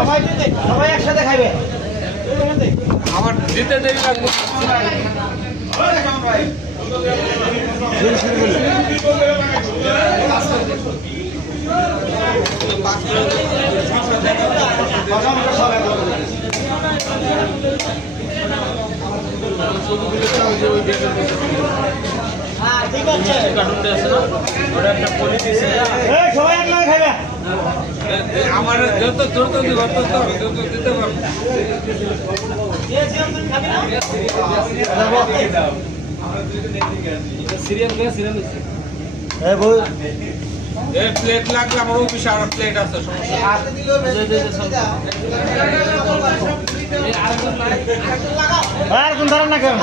সবাই একসাথে খাইবে। আমার দিতে দেরি লাগবে। ঠিক আছে কার্টুনটা আছে না ওটা একটা পলিসি সবাই এক লাগে খাইবে। আমার যত দ্রুত দিতে পারবো সিরিয়াল প্লেট লাগলে আমার অফিসে আর প্লেট আছে সমস্যা আর কোন ধরনের না কেন